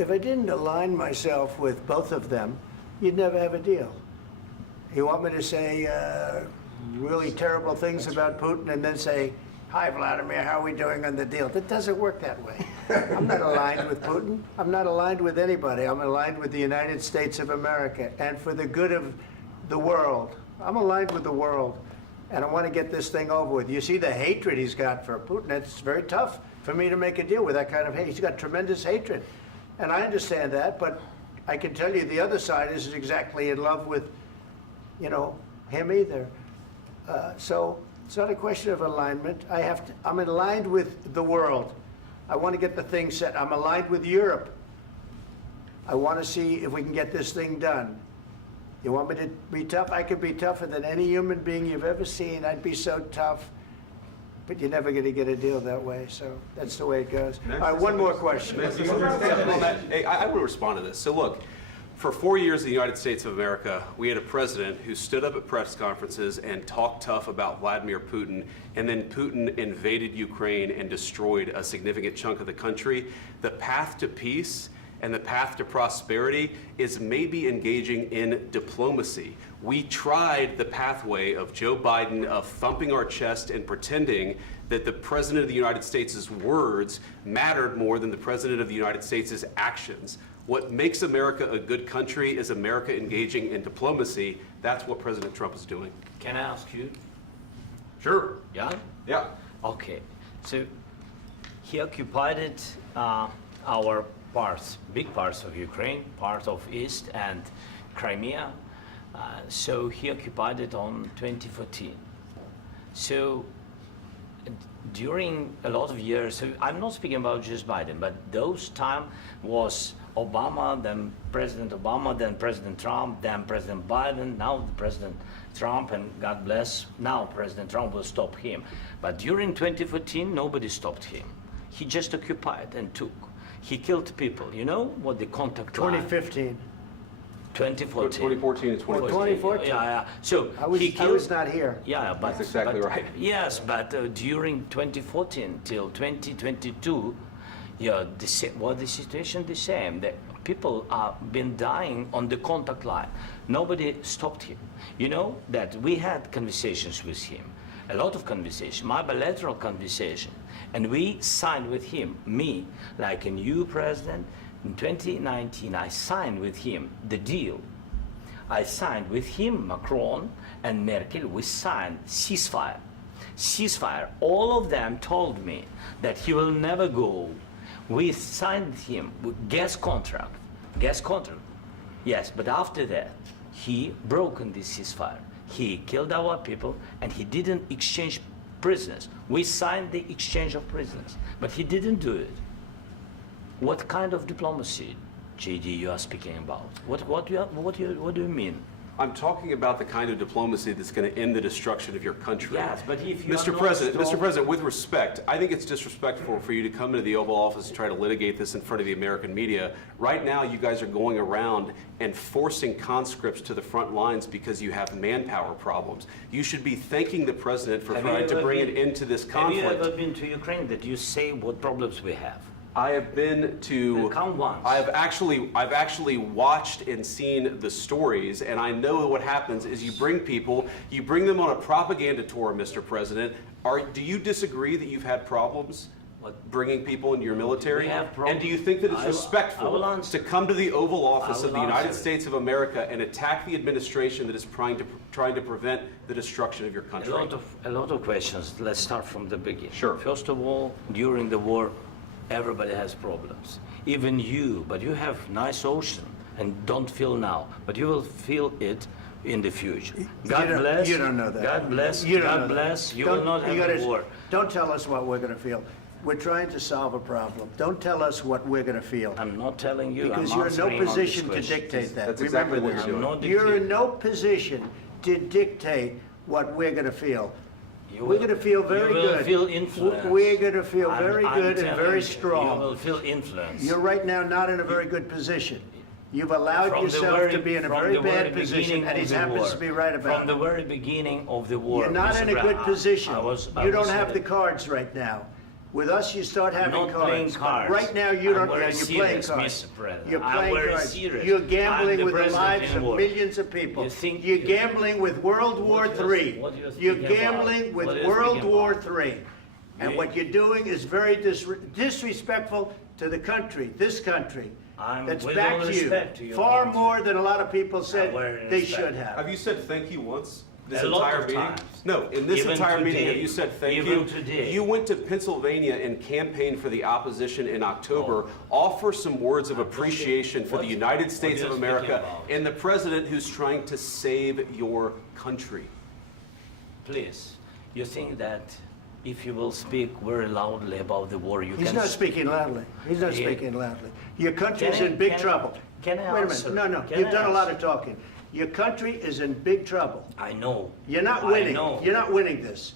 if I didn't align myself with both of them, you'd never have a deal. You want me to say really terrible things about Putin and then say, "Hi, Vladimir, how are we doing on the deal?" That doesn't work that way. I'm not aligned with Putin. I'm not aligned with anybody. I'm aligned with the United States of America and for the good of the world. I'm aligned with the world, and I want to get this thing over with. You see the hatred he's got for Putin. It's very tough for me to make a deal with that kind of hate. He's got tremendous hatred, and I understand that, but I can tell you the other side isn't exactly in love with, you know, him either. So it's not a question of alignment. I'm aligned with the world. I want to get the thing set. I'm aligned with Europe. I want to see if we can get this thing done. You want me to be tough? I could be tougher than any human being you've ever seen. I'd be so tough. But you're never going to get a deal that way. So that's the way it goes. All right, one more question. Hey, I would respond to this. So look, for 4 years in the United States of America, we had a president who stood up at press conferences and talked tough about Vladimir Putin, and then Putin invaded Ukraine and destroyed a significant chunk of the country. The path to peace and the path to prosperity is maybe engaging in diplomacy. We tried the pathway of Joe Biden of thumping our chest and pretending that the President of the United States' words mattered more than the President of the United States' actions. What makes America a good country is America engaging in diplomacy. That's what President Trump is doing. Can I ask you? Sure. Yeah? Yeah. Okay. So he occupied our parts, big parts of Ukraine, part of East and Crimea. So he occupied it on 2014. So during a lot of years, so I'm not speaking about just Biden, but those time was Obama, then President Obama, then President Trump, then President Biden, now President Trump, and God bless, now President Trump will stop him. But during 2014, nobody stopped him. He just occupied and took. He killed people. You know what the contact line? 2015. 2014. 2014 and 2015. 2014. Yeah. So I was not here. Yeah, but that's exactly right. Yes, but during 2014 till 2022, yeah, the situation the same. The people are been dying on the contact line. Nobody stopped him. You know that we had conversations with him, a lot of conversation, my bilateral conversation, and we signed with him. Me, like a new president. In 2019, I signed with him the deal. I signed with him, Macron and Merkel, we signed ceasefire. Ceasefire. All of them told me that he will never go. We signed him with gas contract. Gas contract. Yes, but after that, he broken this ceasefire. He killed our people and he didn't exchange prisoners. We signed the exchange of prisoners, but he didn't do it. What kind of diplomacy, JD, you are speaking about? What do you mean? I'm talking about the kind of diplomacy that's going to end the destruction of your country. Yes, but if you Mr. President, with respect, I think it's disrespectful for you to come into the Oval Office and try to litigate this in front of the American media. Right now, you guys are going around and forcing conscripts to the front lines because you have manpower problems. You should be thanking the President for trying to bring an end to this conflict. Have you ever been to Ukraine that you say what problems we have? I have been to. Count once. I've actually watched and seen the stories, and I know what happens is you bring them on a propaganda tour, Mr. President. Do you disagree that you've had problems bringing people into your military? And do you think that it's respectful to come to the Oval Office of the United States of America and attack the administration that is trying to prevent the destruction of your country? A lot of questions. Let's start from the beginning. Sure. First of all, during the war, everybody has problems, even you, but you have nice ocean and don't feel now, but you will feel it in the future. God bless. You don't know that. God bless. You God bless. You will not have a war. Don't tell us what we're going to feel. We're trying to solve a problem. Don't tell us what we're going to feel. I'm not telling you. Because you're in no position to dictate that. That's exactly what you're doing. You're in no position to dictate what we're going to feel. We're going to feel very good. You will feel influence. We're going to feel very good and very strong. You will feel influence. You're right now not in a very good position. You've allowed yourself to be in a very bad position, and he happens to be right about it. From the very beginning of the war. You're not in a good position. You don't have the cards right now. With us, you start having Not cards. playing But cards. right now, you don't. I'm very You're playing serious, cards. Mr. President. You're I'm playing very cards. serious. You're I'm gambling the with the president lives in of war. millions of people. You think- You're gambling with World War What you're- III. what you're You're speaking gambling about? with What you're World speaking War about? III. And You- what you're doing is very disrespectful to the country, this country. That's with back all to you. respect to your Far country. more than a lot of people said very they respect. should have. Have you said thank you once? This A lot entire of meeting? times. No, in this Even entire meeting, have today. you said thank Even you? today. You went to Pennsylvania and campaigned for the opposition in October. Offer some words of appreciation for the What- United States what of are you speaking America about? and the president who's trying to save your country. Please, you think that if you will speak very loudly about the war, you He's can... not speaking loudly. He's not Yeah. speaking loudly. Your country's Can I- in big can I- trouble. can I Wait a answer? minute. No, Can you've I done a lot answer? of talking. Your country is in big trouble. I know. You're not I winning. know. You're not winning this.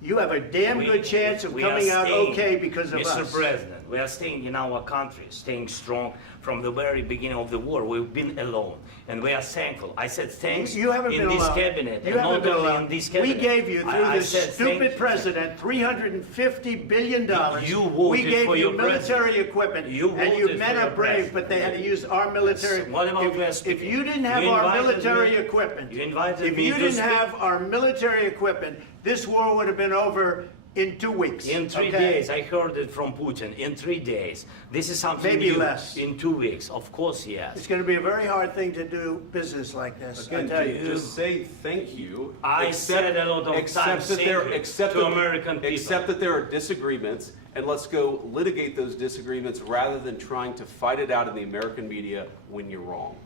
You have a damn good chance of we are coming out staying, okay because of Mr. us. President, we are staying in our country, staying strong from the very beginning of the war. We've been alone, and we are thankful. I said thanks You haven't in been this alone. cabinet, You and haven't not been only alone. in this We cabinet. gave you, through I this said thank stupid you. president, $350 billion. You We voted gave for you your military president. equipment, You and you voted men for are your brave, president. but they had to use our military. Yes. What about If Vance? you didn't have You our invited military me- equipment, you invited if me you to didn't speak. have our military equipment, this war would have been over in 2 weeks. In 3 okay? days, I heard it from Putin. In 3 days, this is something Maybe new. less. In 2 weeks, of course, yes. It's going to be a very hard thing to do business like this. I Again, tell you. just say thank you. I said a lot of accept times that thank there, you accept to that- American people. Accept that there are disagreements, and let's go litigate those disagreements rather than trying to fight it out in the American media when you're wrong.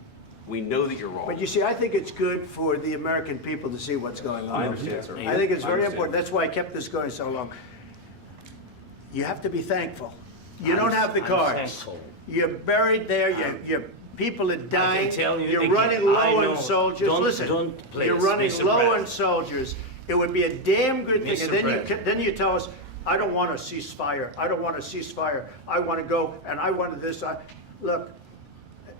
We know that you're wrong. But you see, I think it's good for the American people to see what's going on. I understand, sir. I think it's I very understand. important. That's why I kept this going so long. You have to be thankful. You I'm- don't have the I'm cards. thankful. You're buried there. Your people are dying. tell you You're again, running I low know. on soldiers. Don't- Listen, don't please, you're running Mr. low on President. soldiers. It would be a damn good thing. Mr. And then President. then you tell us, I don't want a ceasefire. I don't want a ceasefire. I want to go and I want this. Look,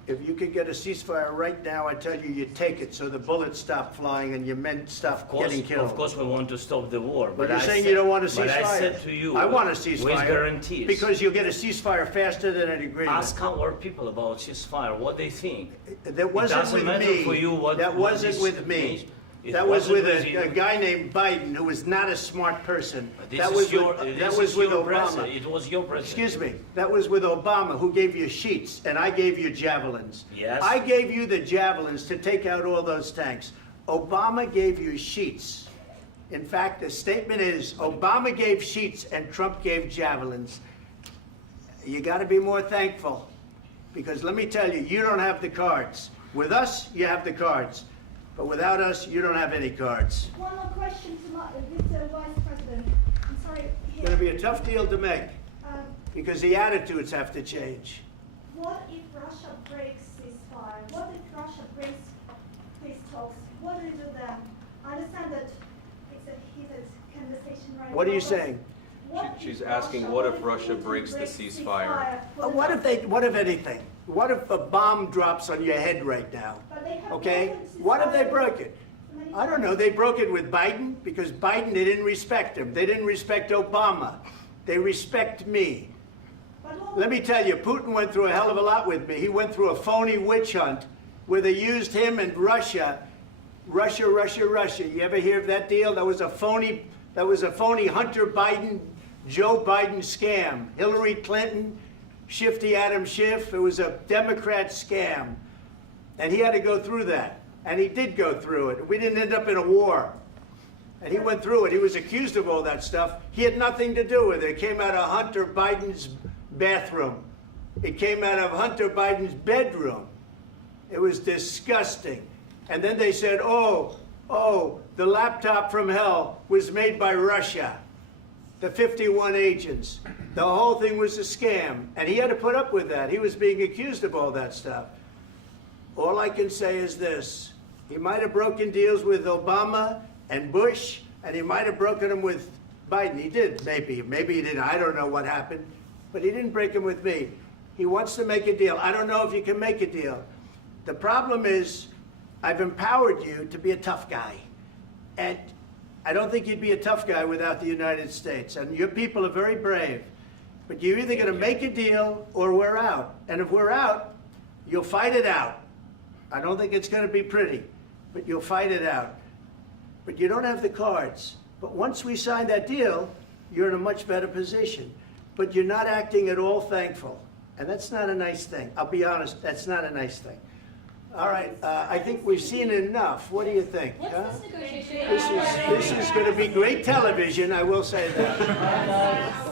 if you could get a ceasefire right now, I tell you take it so the bullets stop flying and your men stop getting killed. Of course, we want to stop the war. But you're I saying said- you don't want a ceasefire. But I said to you, I want a ceasefire. with guarantees. Because you'll get a ceasefire faster than an agreement. Ask our people about ceasefire, what they think. That wasn't doesn't with matter me. for you what- That what wasn't this with me. means. It That was wasn't with with you. a guy named Biden who was not a smart person. This That is was your, with, this that is was with your Obama. president. It was your president. Excuse me. That was with Obama, who gave you sheets, and I gave you javelins. Yes. I gave you the javelins to take out all those tanks. Obama gave you sheets. In fact, the statement is Obama gave sheets and Trump gave javelins. You got to be more thankful, because let me tell you, you don't have the cards. With us, you have the cards. But without us, you don't have any cards. One more question to Mr. Vice President. I'm sorry. It's going to be a tough deal to make, Um, because the attitudes have to change. what if Russia breaks ceasefire? What if Russia breaks peace talks? What do you do then? I understand that it's a heated conversation right now. What are you but saying? what She's if asking, Russia- what if if Russia Putin breaks the breaks ceasefire? What if anything? What if a bomb drops on your head right now? But they have Okay? broken What if they ceasefire broke it? many I don't know. times. They broke it with Biden because Biden, they didn't respect him. They didn't respect Obama. They respect me. But what- Let me tell you, Putin went through a hell of a lot with me. He went through a phony witch hunt where they used him and Russia. Russia. You ever hear of that deal? That was a phony Hunter Biden, Joe Biden scam. Hillary Clinton, Shifty Adam Schiff. It was a Democrat scam. And he had to go through that. And he did go through it. We didn't end up in a war. And he went through it. He was accused of all that stuff. He had nothing to do with it. It came out of Hunter Biden's bathroom. It came out of Hunter Biden's bedroom. It was disgusting. And then they said, oh, the laptop from hell was made by Russia. The 51 agents. The whole thing was a scam. And he had to put up with that. He was being accused of all that stuff. All I can say is this. He might have broken deals with Obama and Bush, and he might have broken them with Biden. He did, maybe. Maybe he didn't. I don't know what happened. But he didn't break them with me. He wants to make a deal. I don't know if you can make a deal. The problem is, I've empowered you to be a tough guy. And I don't think you'd be a tough guy without the United States. And your people are very brave. But you're either going to make a deal or we're out. And if we're out, you'll fight it out. I don't think it's going to be pretty, but you'll fight it out. But you don't have the cards. But once we sign that deal, you're in a much better position. But you're not acting at all thankful. And that's not a nice thing. I'll be honest, that's not a nice thing. All right, I think we've seen enough. What do you think? What's huh? this negotiation? This is going to be great television, I will say that.